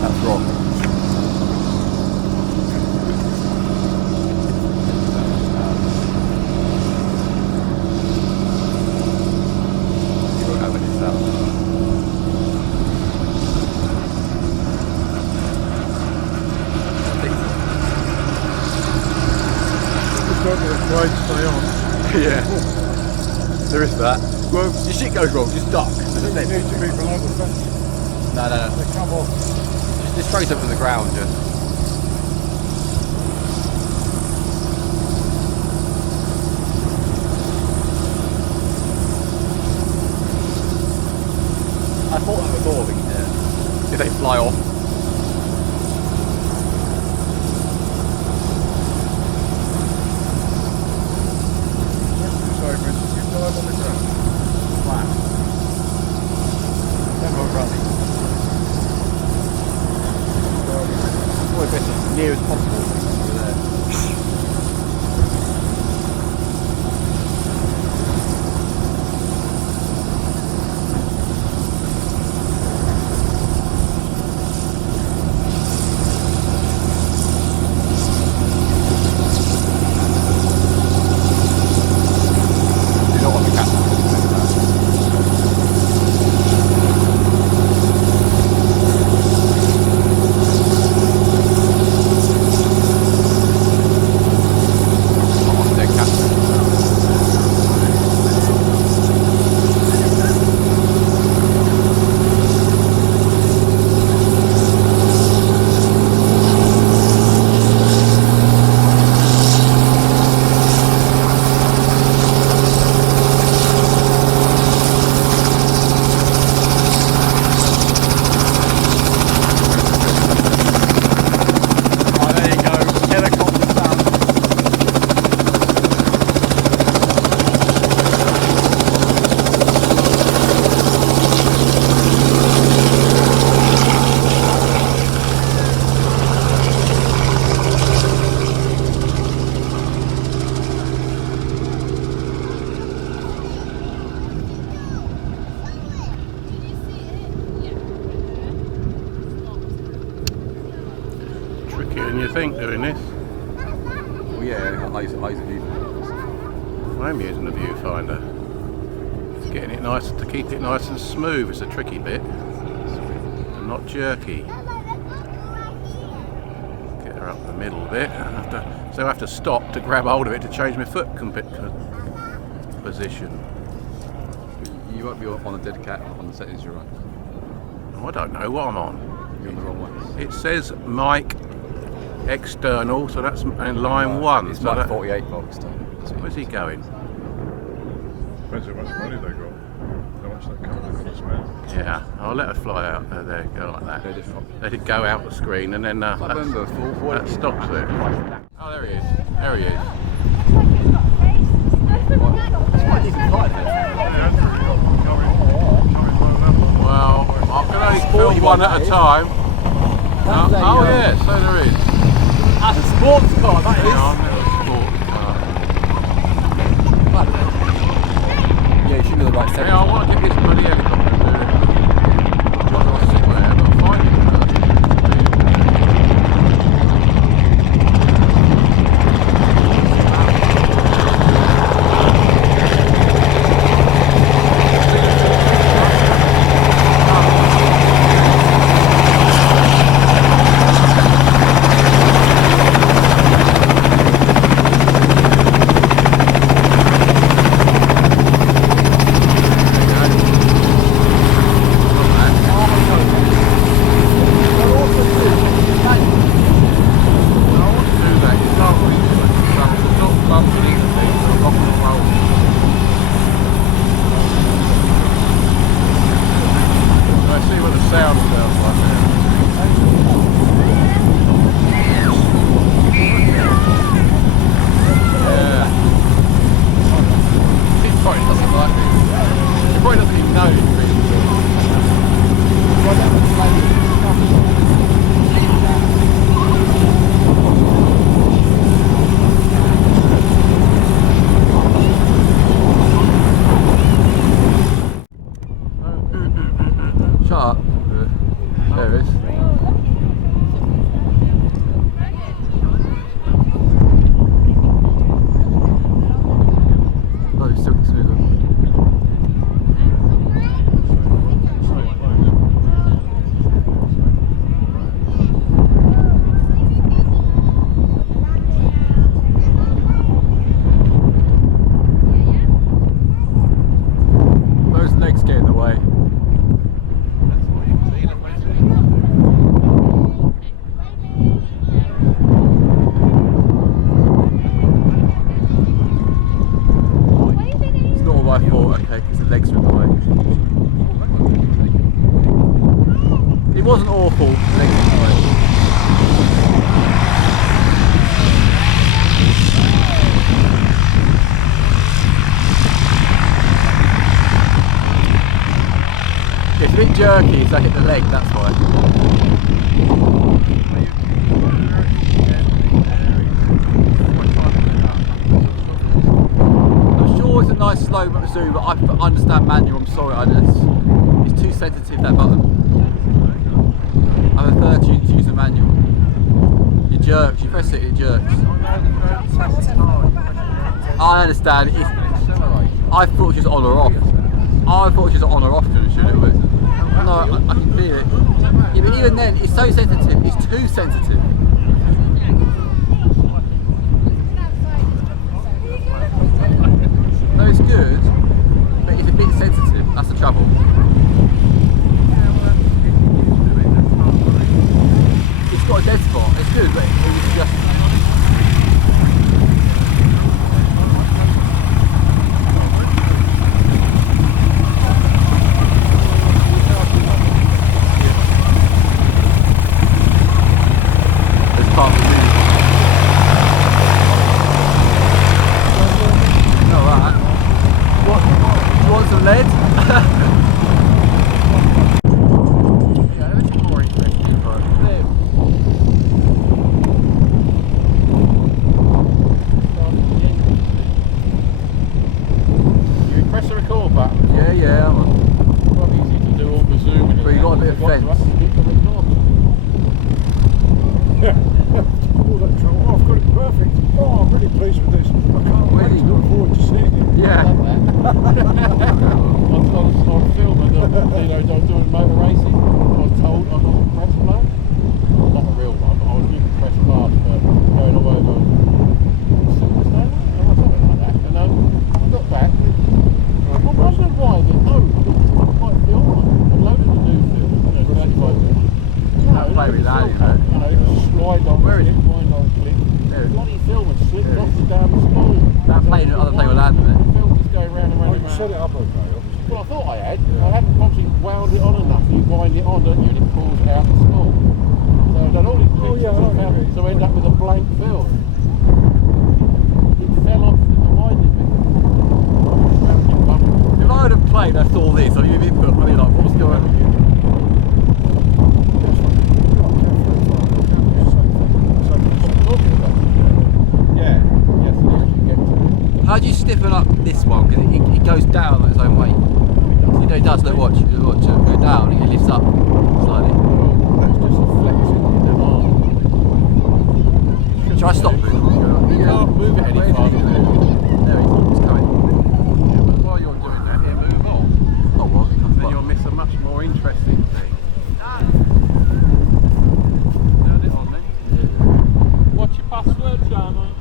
That's wrong. You won't have any sound. I think so. Just don't let the blade stay on. Yeah. There is that. Well, if your shit goes wrong, just duck. You need to be below the fence. No. They come off. Just trace up to the ground, just. I thought they were boring, yeah. If they fly off. Sorry, but you still have on the ground. Flat. Never running. Always best as near as possible over there. You don't want the captain to do that. Trickier than you think doing this. Well, yeah, laser view. I'm using the viewfinder. It's getting it nice to keep it nice and smooth. It's a tricky bit, and not jerky. Get her up the middle a bit. So I have to stop to grab hold of it to change my foot position. You won't be on a dead cat on the settings you're on. Oh, I don't know what I'm on. You're on the wrong ones. It says mic external, so that's in line 1. It's So like that, 48 volts. where's he going? Depends how much money they got. How much that company spend. Yeah, I'll let her fly out. There you go, like that. They're different. Let it go out the screen, and then that stops it. Oh, there he is. There he is. It's quite a decent flight there. Well, I can only film one at a time. Oh yeah, so there is. That's a sports car, that Hang is. on, there's a sports car. Yeah, you should be the right Hey, setting. I want to get this bloody helicopter doing it. I've got to somewhere, I've got to find it first. Shut up. There it is. awful. It's a bit jerky, so I hit the leg, that's why. I'm sure it's a nice slow zoom, but I understand manual, I'm sorry, it's too sensitive, that button. I prefer to use the manual. It jerks, you press it, it jerks. I understand, I thought she was on or off. I thought she was on or off to shoot it with. No, I can feel it. Yeah, but even then, it's so sensitive, it's too sensitive. No, it's good, but it's a bit sensitive, that's the trouble. It's got a dead spot, it's good, but it was just... How do you stiffen up this one? Because it goes down on its own weight. You know it does, look, watch it go down and it lifts up slightly. That's just flexing the arm. Should I stop moving? You can't move it any farther. There it's coming. Yeah, but while you're doing that, you move on. Oh, what? Then you'll miss a much more interesting thing. Turn it on then. What's your password, John?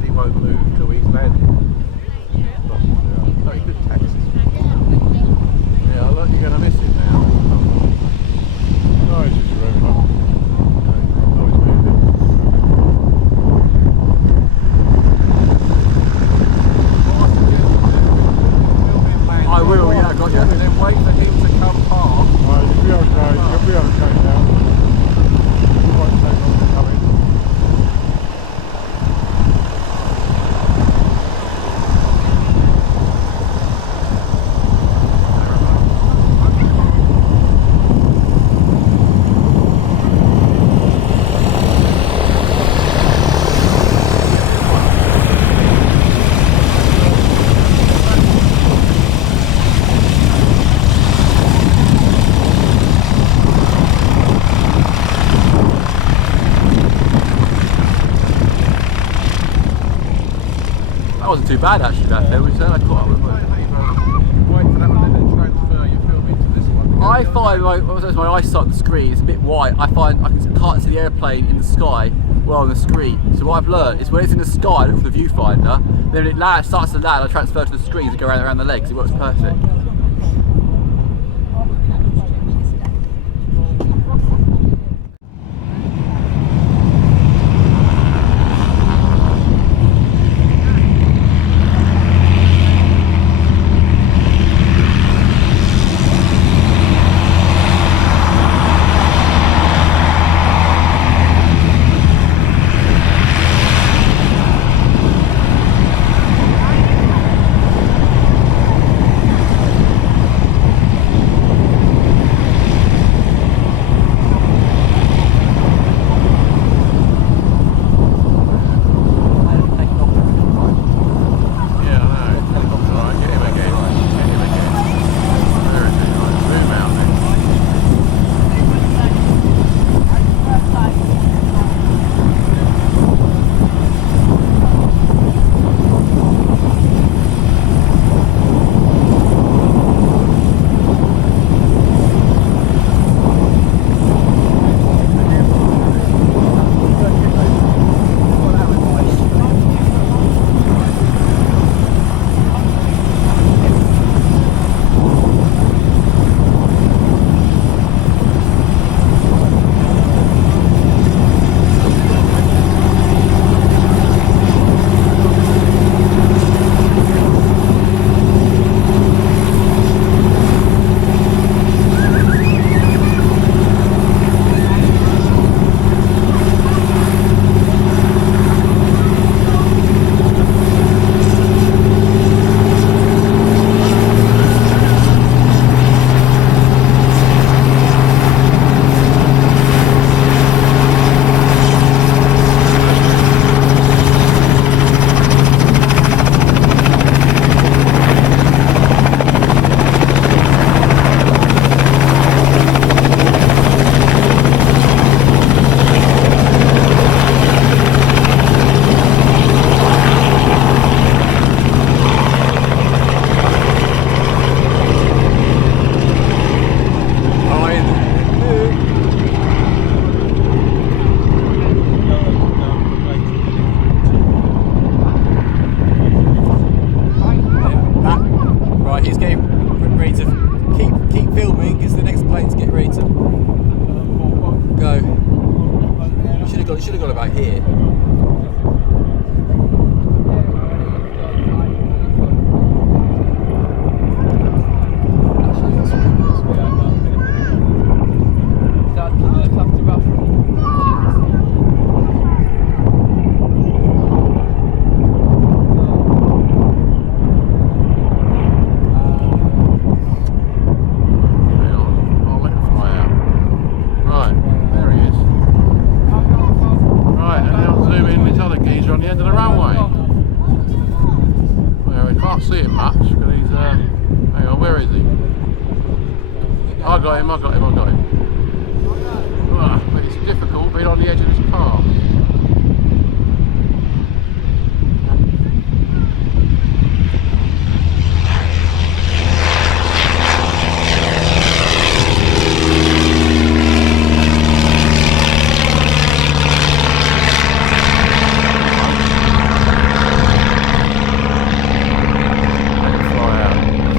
He won't move till he's landed. Very good taxis. Yeah, look, you're going to miss it now. No, it's just very hot. No, it's moving. I will, yeah, I got you. And then wait for him to come past. Right, you'll be okay. You'll be okay now. It won't take long to come in. Wasn't too bad actually, that film. I caught up with it. Wait for that one and then transfer your film into this one. I find my eyesight on the screen is a bit white. I find I can't see the airplane in the sky well on the screen. So what I've learned is when it's in the sky, I look for the viewfinder. Then when it starts to land, I transfer to the screen to go around the legs. It works perfect. ready to keep filming because the next plane's getting ready to go. Should have gone about here. I got him. But it's difficult being on the edge of this car.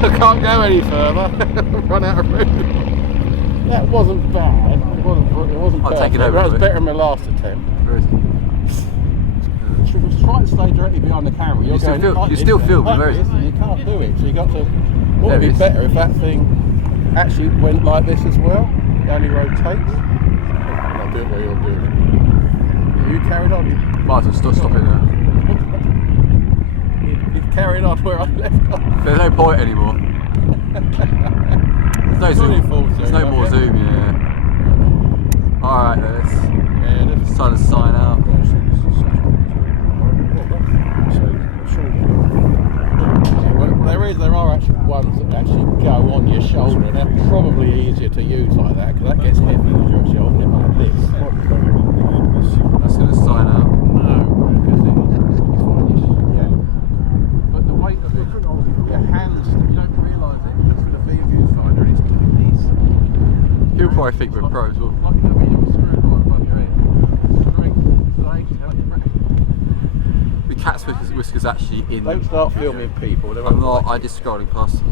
I can't go any further. Run out of room. That wasn't bad. It wasn't I'll take it over. That was better than my last attempt. Where is it? Try and stay directly behind the camera. You're still filming. Where is it? You can't do it. So you got to. What would be better if that thing actually went like this as well? It only rotates. I'll do it where you're doing it. You carried on. Might as well stop it there. You've carried on where I left off. There's no point anymore. There's no zoom. There's no more zoom, yeah. Alright, it's time to sign out. There are actually ones that actually go on your shoulder, and they're probably easier to use like that because that gets heavy on your shoulder like this. That's going to sign out. No, because but the weight of it, your hands, you don't realise it. It's going to be a viewfinder, and it's doing this. He'll probably think we're pros. Well. Like a screw right above your head. The cat's whiskers actually in. Don't start filming people. I'm not. I just scrolling past.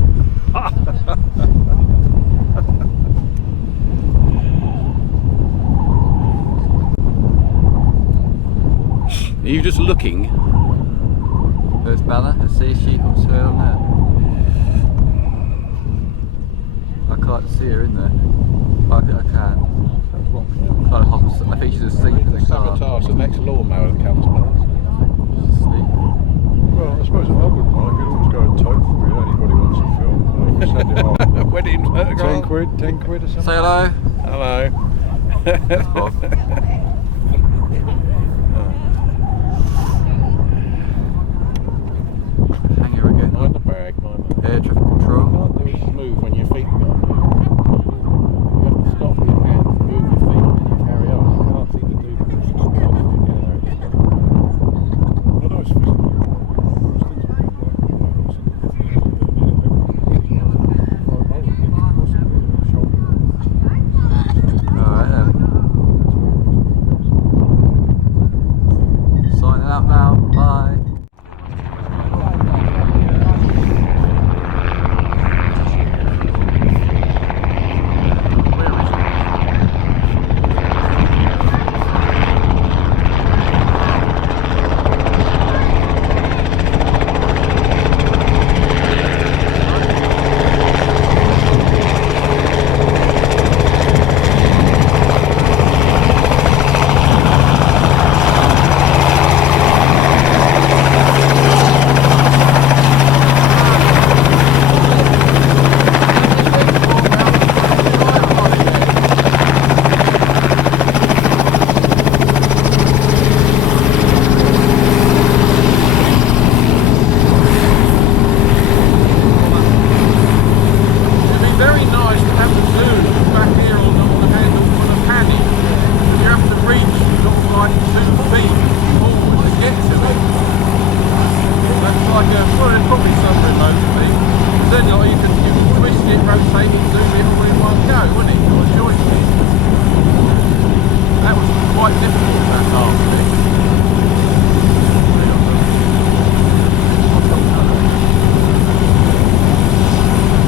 Are you just looking? There's Bella. Let's see sheep. What's going on there? I can't see her in there. I think I can. I think she's asleep in the car. Sabotage the next lawnmower that comes past. Asleep. Well, I suppose I wouldn't mind. You could always go and type for me. Anybody wants a film, send it on. Wedding photograph. 10 quid or something. Say hello. Hello. That's Bob. Hang here again. Mind the bag, mind the bag. Air traffic control. You can't do it smooth when your feet go. You have to stop with your hands, move your feet, and then you carry on. You can't seem to do that. I know it's physical. Alright then. Signing out now. Bye.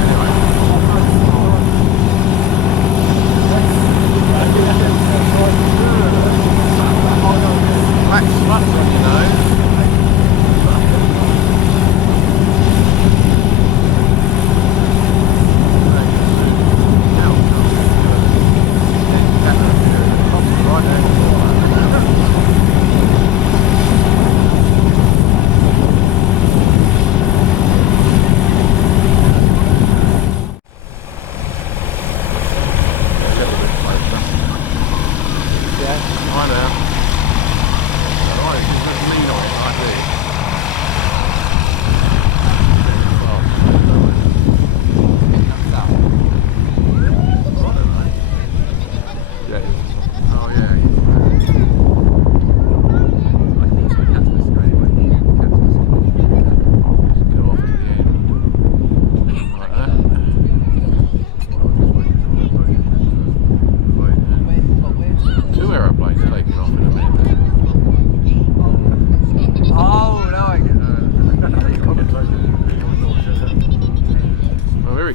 Anyway.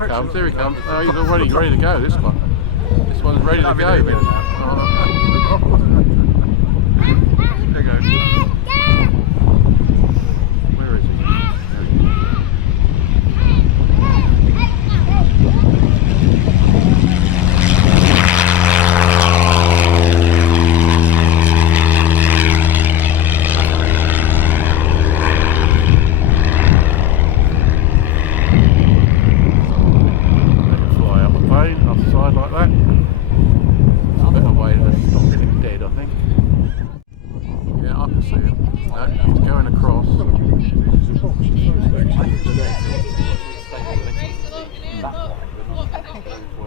comes, here he comes. Oh, he's already ready to go, this one. This one's ready to go. There you go. Where is he? Like that. A bit away, that's not getting dead, I think. Yeah, I can see him. No, he's going across.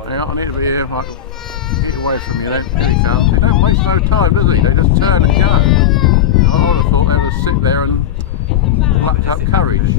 Hang on, I need to be here. Like, get away from you then. There he comes. They don't waste no time, does he? They just turn and go. I would have thought they would sit there and plucked up courage.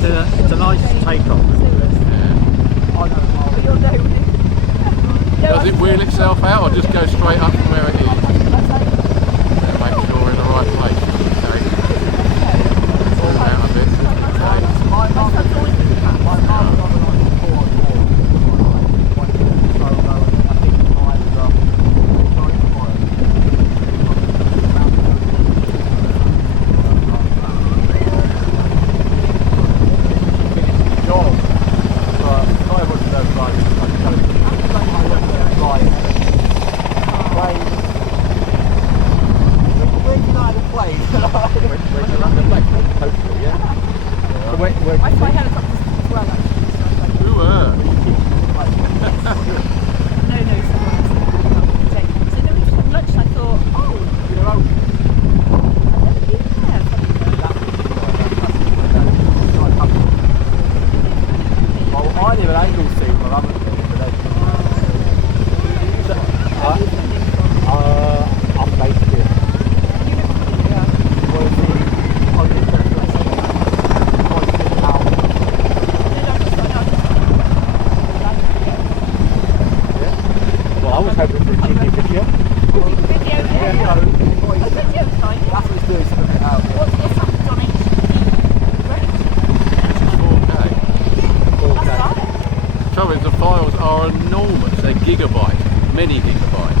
It's a nice take-off. Does it wheel itself out or just go straight up from where it is? Make sure we're in the right place. Okay. Fall down a bit. fly helicopters as well, actually. So like, Who are? no, someone take. So then we just had lunch and I thought, oh, Well, I live at Anglesey, but I'm I'm based here. Well, I was hoping for a cheeky video. That's what he's doing, something it out. What's happened on This is 4K. Trouble is, the files are enormous. They're gigabytes, many gigabytes.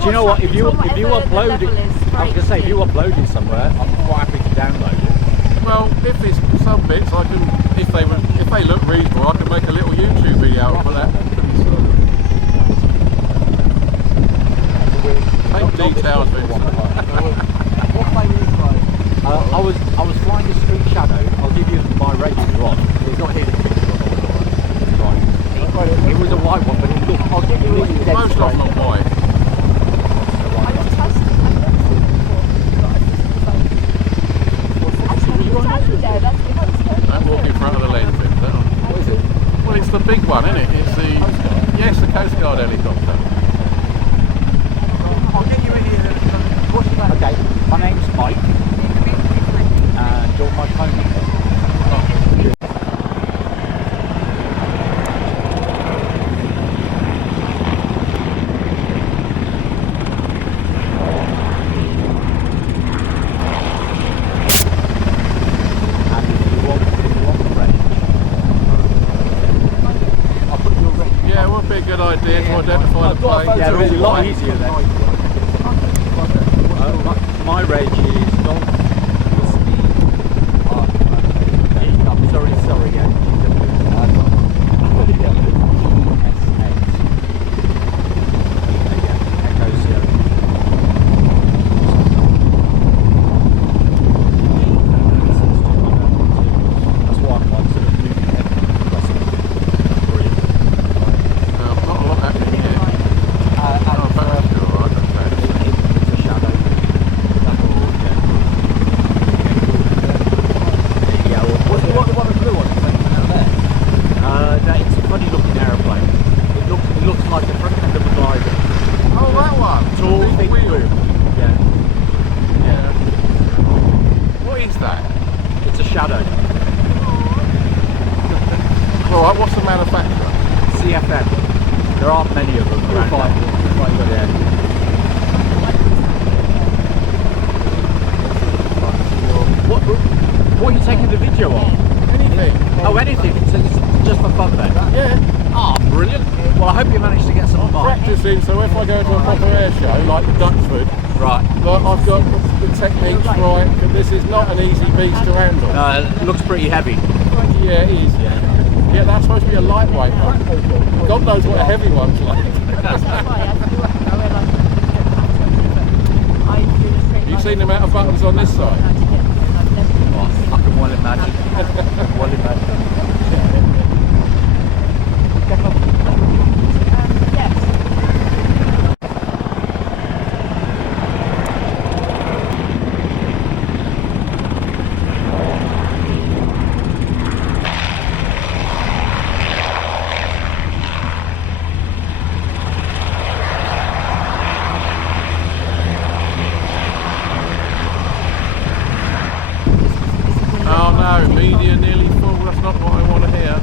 Do you know what? If you upload it, I was going to say, if you upload it somewhere, I'm quite happy to download it. Well, if it's some bits, I can. If they look reasonable, I can make a little YouTube video out of that. Take details, Vincent. What plane is it? I was flying the Street Shadow. I'll give you my rating on. It's not here to picture on. Right. It was a white one, but it looked. I'll give you a dead Most of them are white. Don't walk in front of the lens, Vincent. What is it? Well, it's the big one, isn't it? It's the yes, the Coast Guard helicopter. I'll get you in here. Okay, my name's Mike, and you're my phone number. Yeah, it would be a good idea to identify the plane. Yeah, it was a lot easier then. My reg is Golf Whiskey. I'm sorry, yeah. Right, what's the manufacturer? CFM. There aren't many of them around here. Yeah. What are you taking the video of? Anything. Oh, anything. So it's just for fun then? Yeah. Ah, brilliant. Well, I hope you managed to get some of mine. Practicing, so if I go to a proper air show, like Duxford, Right. but I've got the techniques right, because this is not an easy beast to handle. No, it looks pretty heavy. Yeah, it is. Yeah, that's supposed to be a lightweight one. God knows what a heavy one's like. You've seen the amount of buttons on this side? Oh, I can well imagine. Well imagine. Oh no, media nearly full, that's not what I want to hear.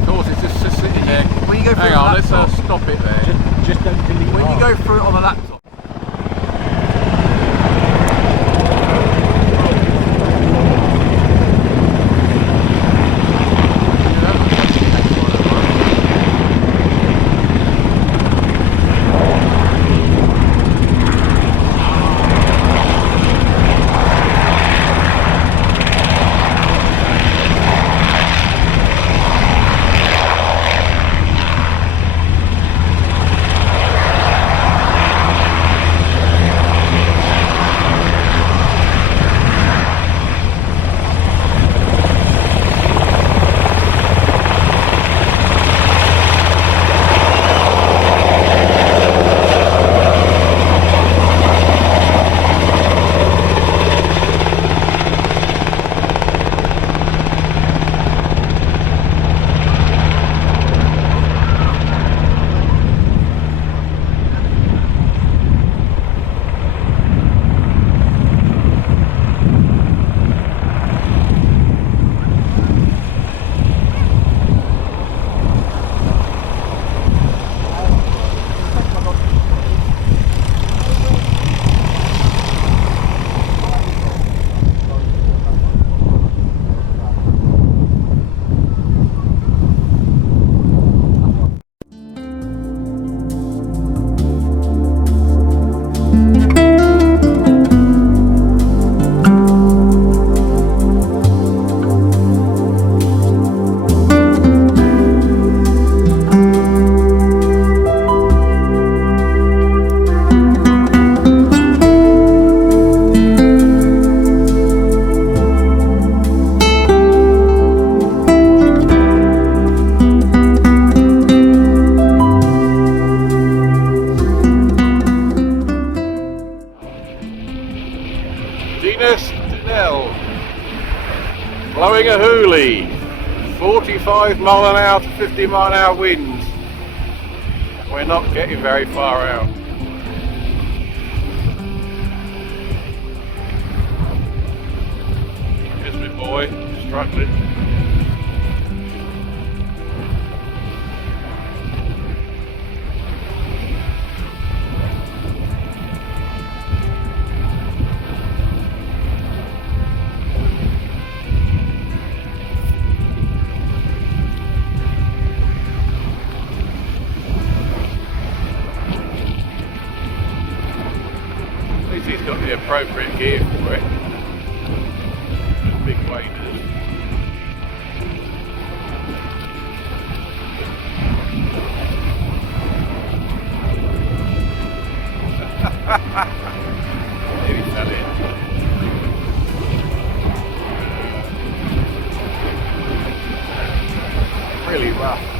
Of course, it's just sitting there. When you go through Hang a on, let's laptop, stop it there. Just don't delete when it. you go through it on a laptop, Blowing a hoolie, 45 mile an hour to 50 mile an hour winds. We're not getting very far out. Here's my boy, struggling. He's got the appropriate gear for it. Big waders. Nearly fell in. Really rough.